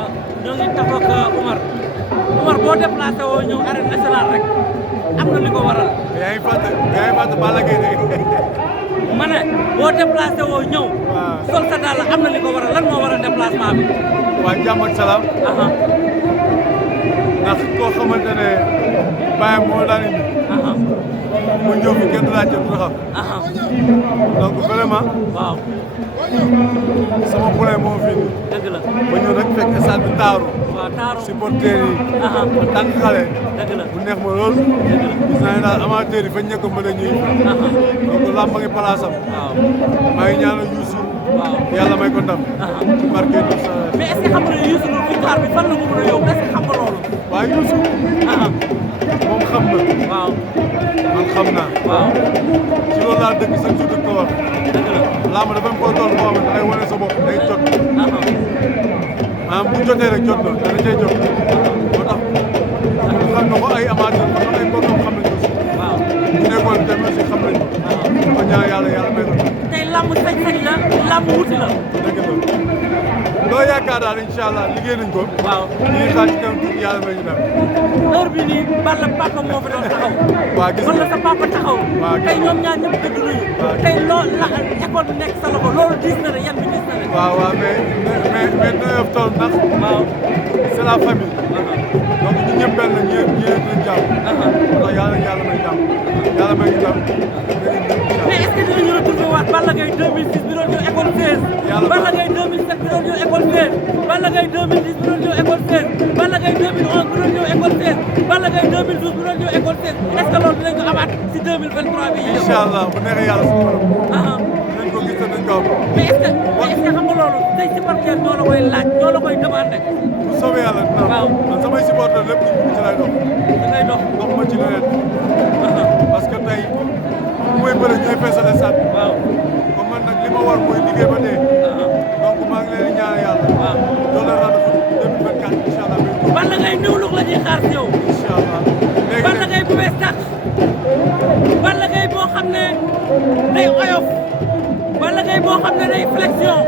ah ñoo ngi taxaw ak Umar boo déplacé woo ñëw arène nationale rek am na li ko waral. yaa ngi fàtte Balla Gaye de. ma ne boo déplacé woo ñëw. waaw sol sa daal am na li ko waral lan moo waral déplacement bi. waa jàmm ak salaam. ndax koo xamante ne bàyyi moo daan indi. mu ñëw fi kenn laaj jot lu xam. donc vraiment. waaw. sama poulain moo fi indi. dëgg la ba ñëw rek fekk stade bi taaru. waaw taaru supporters yi. en tant que xale. dëgg la bu neex ma lool. dëgg la gis naa ne daal amateurs yi fañ nekk mën a ñuy. donc làmb ngi palaasam. waaw maa ngi ñaanal Youssou. waaw yàlla may ko ndam. ci barke bi. mais est-ce que xam nga ne Youssou Ndour victoire bi fan la ko mën a yóbbu est-ce que xam nga loolu. waaw Youssou. moom xam na. waaw man xam naa. waaw ci loolu laa dëkk sax su ko wax. dëgg la làmb dafa am koo toll boo xamante day wane sa bopp day jot. maanaam bu jotee rek jot na dana cay jot. moo tax xam na ko ay amateur xam na ay boppam xam nañ ko si. waaw bu nekkoon tamit aussi xam nañ ko. ko ñaan yàlla may ko. tey làmb sañ-sañ la làmb wuti la. dëgg la loo yaakaar daal incha allah liggéey nañ ko. waaw ñu ngi xaar ci kanam tuuti yàlla may ñu dem. heure bi nii Balla papa moo fi doon taxaw. waa gis wala sa papa taxaw. waaw tey ñoom ñaar ñëpp dëgg nañu. tey loo la école bi nekk sa loxo loolu diis na de yan bi diis na de. waaw mais dina toll ndax. waaw c'est la famille. donc ñun ñëpp benn ñëpp nañ jàmm. ndax yàlla may jàmm. yàlla may ñu jàmm. mais est-ce que dinañu retrouver waat Balla Gaye 2006 bi doon ñëw école 16. Balla Gaye 2007 bi doon ñëw école 16. Balla Gaye 2010 bi doon ñëw école 16. Balla Gaye 2011 bi doon ñëw école 16. Balla Gaye 2012 bi doon ñëw école 16. est-ce que loolu dinañ ko amaat si 2023 bi. incha allah bu neexee yàlla suñu borom. dinañ ko gis te dañ ko am. mais est-ce que xam nga loolu tey supporters ñoo la koy laaj ñoo la koy demandé. bu soobee yàlla dina am. waaw man samay supporters lépp ci lay dox. da ngay dox doxuma ci leneen. parce que tey bu may bëre ñooy feesal stade. waaw comme man nag li ma war mooy liggéey ba dee. donc maa ngi leen di ñaan yàlla. waaw loolu la rendez-vous 2024 incha allah. Balla Gaye New Look la ñuy xaar si yow. incha allah léegi Balla Gaye bu bees tàq. Balla Gaye boo xam ne day oyof. Balla Gaye boo xam ne day flexion.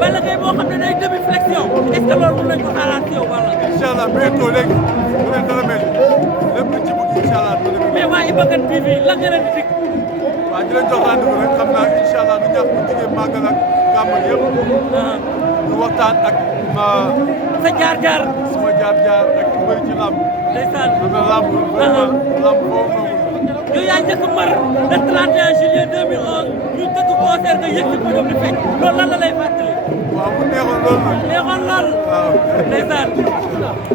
Balla Gaye boo xam ne day demi flexion. est-ce que loolu mën nañu ko xaaraat si yow Balla. incha allah bientôt léegi bu leen dara mel lépp luñ ci bëgg incha allah dina demee. mais waa Iba Kane TV lan nga leen di dig. waaw di leen jox rendez-vous rek xam naa incha allah du ñàkk bu jigéen màggal ak gàmm ak yëpp. ñu waxtaan ak sa jaar-jaar. suma jaar-jaar ak bëri ci làmb. ndeysaan. xam nga làmb. làmb foofu noonu. yow yaa njëkk mbër le 31 juillet 2011 ñu tëgg concert nga yëg ci podium di fecc loolu lan la lay fàttali. waaw bu neexoon loolu nag. neexoon lool. waaw. ndeysaan.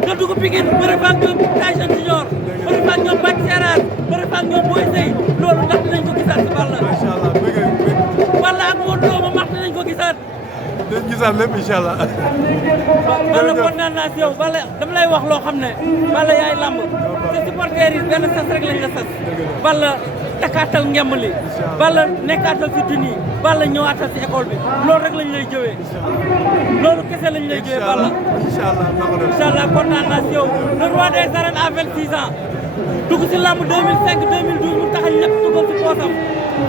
nga dugg Pikine bëri fa ak ñoom Tyson Junior bëri fa ak ñoom Bac Seeraat bëri fa ak ñoom Boy Sey loolu ndax dinañ ko gisaat si Balla. macha allah bëgg Balla ak Modou Lo ma max dinañ ko gisaat. dañ gisaat lépp incha allah. Balla kontaan naa si yow Balla dama lay wax loo xam ne Balla yaay lamb te supporters yi benn sas rek lañ la sas. Balla takkaatal ngemb li. Balla nekkaatal si dun yi. Balla ñëwaatal si école bi loolu rek lañ lay jëwee. loolu kese lañ lay jëwee Balla. incha allah incha allah kontaan naa si yow le roi des arènes à 26 ans dugg si lamb 2005 2012 mu taxañ lépp dugal si poosam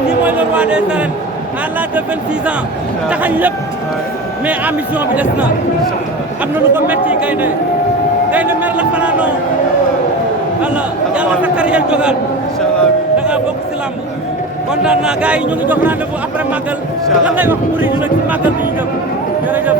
kii mooy le roi des arènes à l'âge de 26 ans taxañ lépp mais ambition bi des na am na lu ko metti gaynde mer la fanaanoo wala yàlla sa carrière jógaat da ngaa bokk si lamb kontaan naa gars yi ñu ngi jox rendez-vous après màggal lan ngay wax pour yi nag ci màggal bi ñu jëm jërëjëf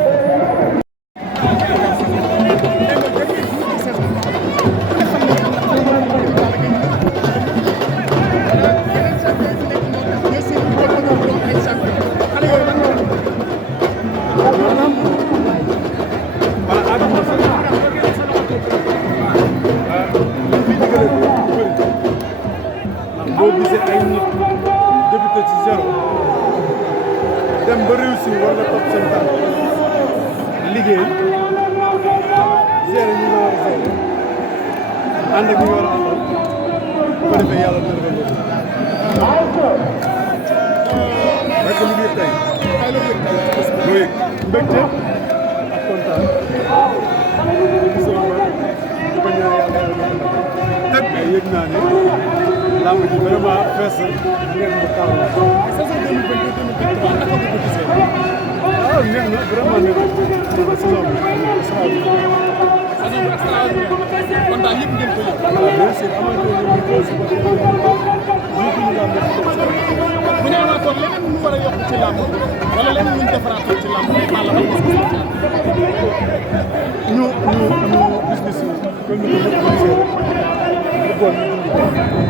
boo gisee ay nit débuté ci zéro dem ba réussir war nga topp seen tànk liggéey gérer ñi nga war a gérer ànd ak ñi nga war a àndal bu ko defee yàlla dina ko yëg rek liggéey tey boo yëg mbégte ak kontaan gisoo ma di ko ñaan yàlla mais yëg naa ne lamb ji vraiment fees na ngeen ko taw la saison 2022 2023 naka nga ko gisee waaw neex na vraiment neex na saison bi bien sûr amateur yi ñu koy suba bu ñu amaatoon leneen lu war a yokk ci làmb wala leneen lu ñu defaraatoon ci làmb day Balla ban ñu business yi comme ni ko ñëpp gisee rek bëggoon ñu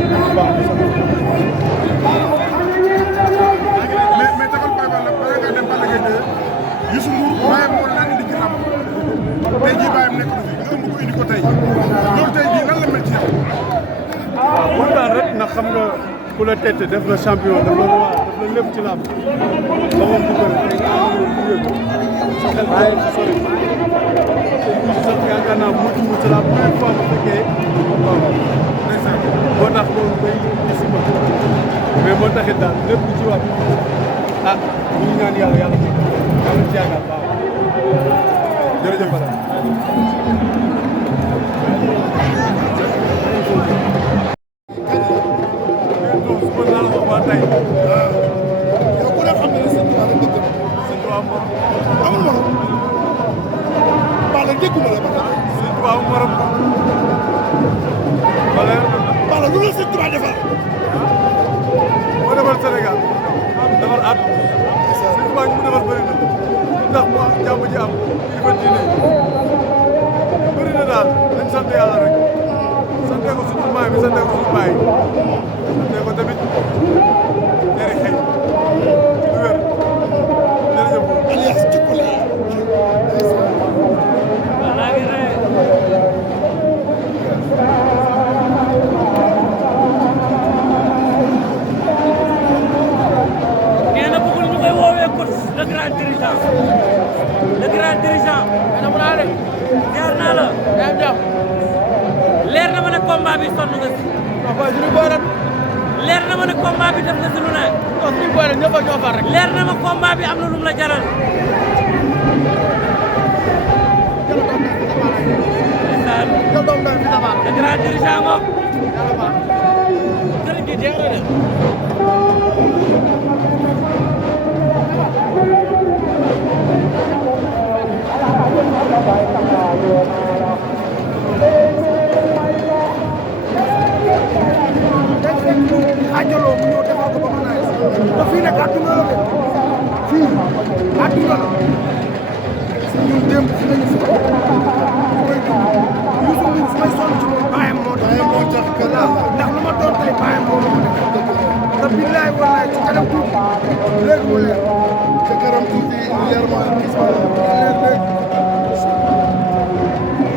indi baax na sax mais taxal Baye Balla bala ngay dem Balla Gaye 2 Youssou Ndour bàyyam moo la indi ci làmb tey jii bàyyam nekk na fi nga ëmb ko indi ko tey loolu tey jii lan la mel ci yow. waaw kontaan rek ndax xam nga ku la tette def la champion def la roi def la lépp ci làmb ba moom bu bëri tey nga am lu yëg sa xel bàyyi ci sori te sax yaakaar naa mucc mu c'est la première fois ma fekkee waaw moo tax loolu day di si ma mais moo taxit daal lépp lu ci wax ah ñu ngi ñaan yàlla yàlla ci yàggal waaw jërëjëf Fara tey yow ku ne xam ne sëñ Tuubaa rek dëgg sëñ Tuubaa moom amul morom Balla dégguma la ba tey sëñ Tuubaa morom wala Balla lu la sëñ Tuubaa defal moo defal Sénégal defal at sëñ Tuubaa ñu mu defal bëri na ndax mu am jàmm ji am kilifa diine bëri na daal nañ sant yàlla rek sante ko suñu maay bi sante ko suñu baay sante ko tamit ñaari xëy ci lu wér jërëjëf alias Cukkuli nee na bëggul ñu koy woowee coach le grand dirigeant le grand dirigeant. nee na mu naa de. jaar naa la. yaa ngi leer na ma ne combat bi sonn nga si. waaw suñu boy rek. leer na ma ne combat bi def na si lu ne. non suñu boy rek ñëpp a ñoo far rek. leer na ma combat bi am na lu mu la jaral. le grand dirigeant ngoog. kër gi jeex na de. xaajaloo mu ñëw defal ko ba mu naaj te fii nag àdduna la de fii àdduna la ñun démb fi nañu fi koy Youssou Ndour fu may sonn ci moom bàyyam moo tax ndax lu ma doon tey bàyyam moo ma ko def te billaay wallaay ci kanam tuuti léegi mu leer ci kanam tuuti leer ma gis ma leer léegi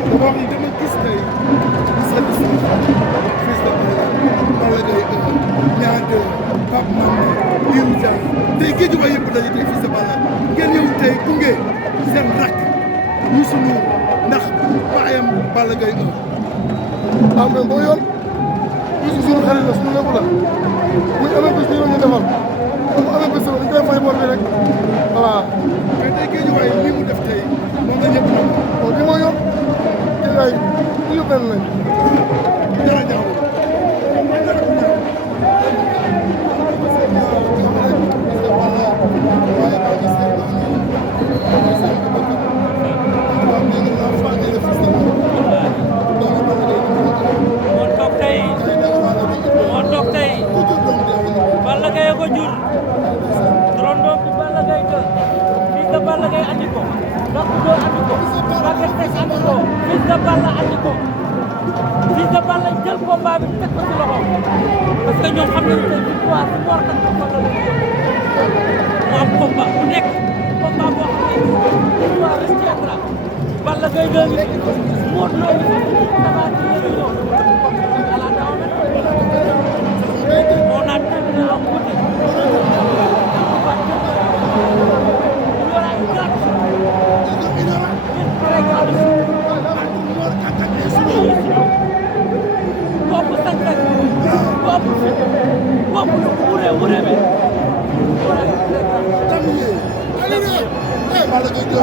dama wax ni dama gis tey seen fils de Balla Gaye ñaar de Pape Mame Lirou Diane tey géej waay yëpp dañuy tey fils de Balla ngeen ñëw tey gunge seen rakk Youssou Ndour ndax baayam Balla Gaye am na boo yoon Youssou suñu xarit la suñu lépp la muy amee bés ñu defal mu amee bés dañ koy fay bor bi rek voilà mais tey géej waay li mu def tey moom la ñëpp nag bon li moo yoon géej waay ñu benn lañ dara ñaaw Balla Gaye ko jur turandoom bi Balla Gaye te fils de Balla Gaye andi ko Gackou 2 andi ko Bakel Seck andi ko fils de Balla andi ko fils de Balla jël combat bi teg ko ci loxo parce que ñoom xam nañu ne victoire bi war nañ ko mu am combat bu nekk combat boo xam ne victoire restiera Balla Gaye 2 ngi Modou Lo ngi Tapha Tine ngi ñëw ala daw na on a terminé en beauté. Il y aura une grande kooku sant rek kooku wure bi Balla Gaye